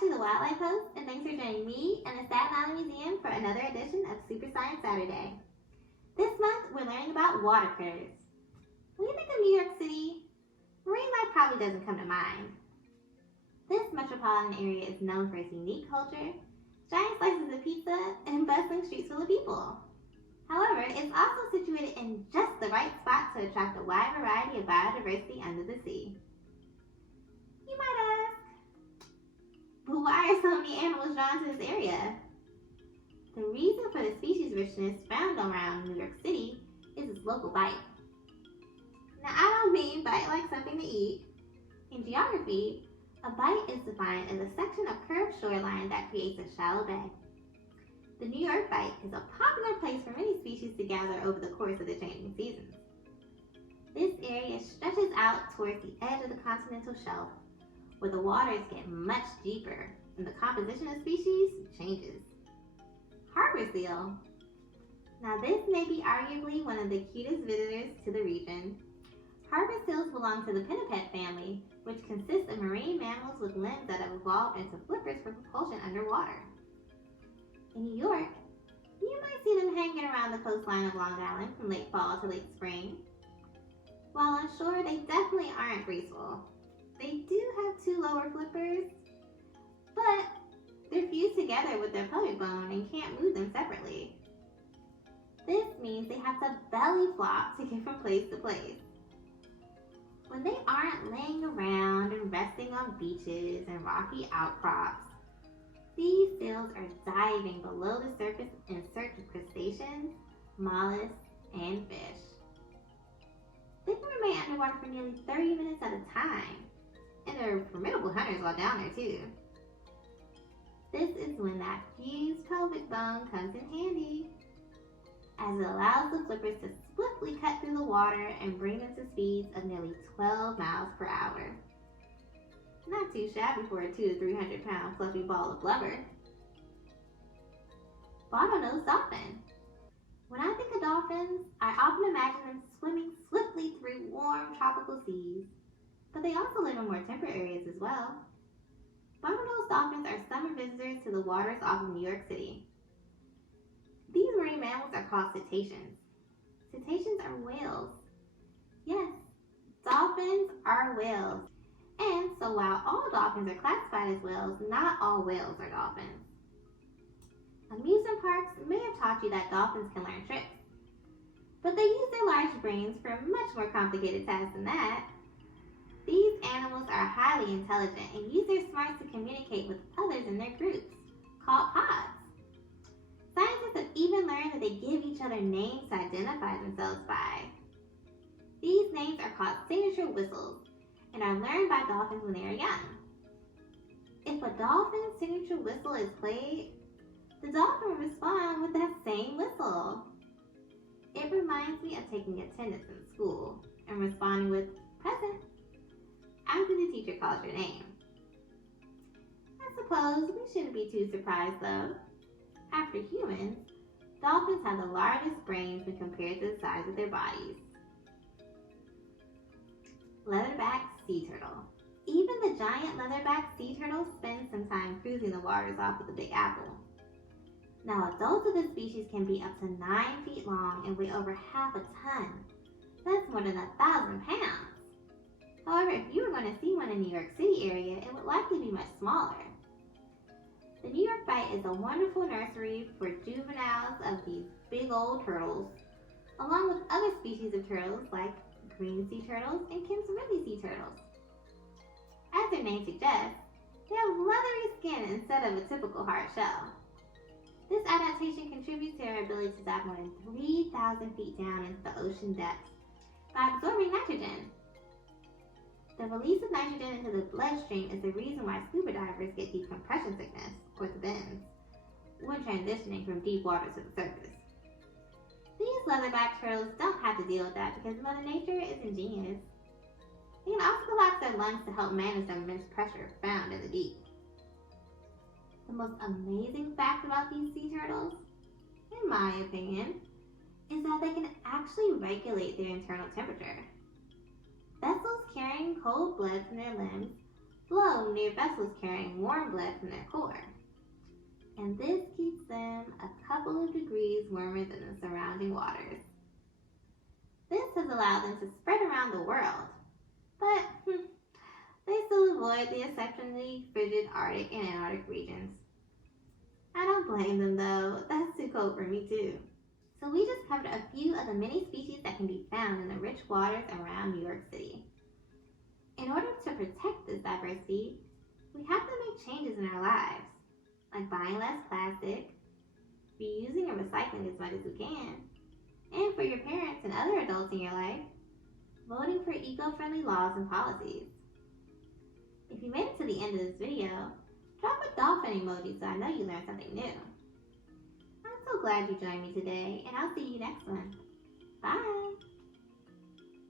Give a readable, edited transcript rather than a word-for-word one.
Ashley, the wildlife host, and thanks for joining me and the Staten Island Museum for another edition of Super Science Saturday. This month, we're learning about water critters. When you think of New York City, marine life probably doesn't come to mind. This metropolitan area is known for its unique culture, giant slices of pizza, and bustling streets full of people. However, it's also situated in just the right spot to attract a wide variety of biodiversity under the sea. You might ask, but why are so many animals drawn to this area? The reason for the species richness found around New York City is its local bite. Now, I don't mean bite like something to eat. In geography, a bite is defined as a section of curved shoreline that creates a shallow bay. The New York Bight is a popular place for many species to gather over the course of the changing seasons. This area stretches out towards the edge of the continental shelf, where the waters get much deeper and the composition of species changes. Harbor seal. Now this may be arguably one of the cutest visitors to the region. Harbor seals belong to the pinniped family, which consists of marine mammals with limbs that have evolved into flippers for propulsion underwater. In New York, you might see them hanging around the coastline of Long Island from late fall to late spring. While on shore, they definitely aren't graceful. They do have two lower flippers, but they're fused together with their pelvic bone and can't move them separately. This means they have to belly flop to get from place to place. When they aren't laying around and resting on beaches and rocky outcrops, these seals are diving below the surface in search of crustaceans, mollusks, and fish. They can remain underwater for nearly 30 minutes at a time, and they're formidable hunters while down there too. This is when that fused pelvic bone comes in handy, as it allows the flippers to swiftly cut through the water and bring them to speeds of nearly 12 miles per hour. Not too shabby for a 200 to 300 pound fluffy ball of blubber. Bottlenose dolphin. When I think of dolphins, I often imagine them swimming swiftly through warm tropical seas, but they also live in more temperate areas as well. Bottlenose dolphins are summer visitors to the waters off of New York City. These marine mammals are called cetaceans. Cetaceans are whales. Yes, dolphins are whales. And so while all dolphins are classified as whales, not all whales are dolphins. Amusement parks may have taught you that dolphins can learn tricks, but they use their large brains for much more complicated tasks than that. These animals are highly intelligent and use their smarts to communicate with others in their groups, called pods. Scientists have even learned that they give each other names to identify themselves by. These names are called signature whistles and are learned by dolphins when they are young. If a dolphin's signature whistle is played, the dolphin will respond with that same whistle. It reminds me of taking attendance in school and responding with present after the teacher calls your name. I suppose we shouldn't be too surprised though. After humans, dolphins have the largest brains when compared to the size of their bodies. Leatherback sea turtle. Even the giant leatherback sea turtle spends some time cruising the waters off of the Big Apple. Now, adults of this species can be up to 9 feet long and weigh over half a ton. That's more than 1,000 pounds. However, if you were going to see one in the New York City area, it would likely be much smaller. The New York Bight is a wonderful nursery for juveniles of these big old turtles, along with other species of turtles like green sea turtles and Kim's Ridley sea turtles. As their name suggests, they have leathery skin instead of a typical hard shell. This adaptation contributes to their ability to dive more than 3,000 feet down into the ocean depths by absorbing nitrogen. The release of nitrogen into the bloodstream is the reason why scuba divers get decompression sickness, or the bends, when transitioning from deep water to the surface. These leatherback turtles don't have to deal with that because Mother Nature is ingenious. They can also collapse their lungs to help manage the immense pressure found in the deep. The most amazing fact about these sea turtles, in my opinion, is that they can actually regulate their internal temperature. Vessels carrying cold blood from their limbs flow glow near vessels carrying warm blood from their core. And this keeps them a couple of degrees warmer than the surrounding waters. This has allowed them to spread around the world, but they still avoid the exceptionally frigid Arctic and Antarctic regions. I don't blame them though, that's too cold for me too. So we just covered a few of the many species that can be found in the rich waters around New York City. In order to protect this diversity, we have to make changes in our lives, like buying less plastic, reusing and recycling as much as we can, and for your parents and other adults in your life, voting for eco-friendly laws and policies. If you made it to the end of this video, drop a dolphin emoji so I know you learned something new. I'm so glad you joined me today, and I'll see you next one. Bye!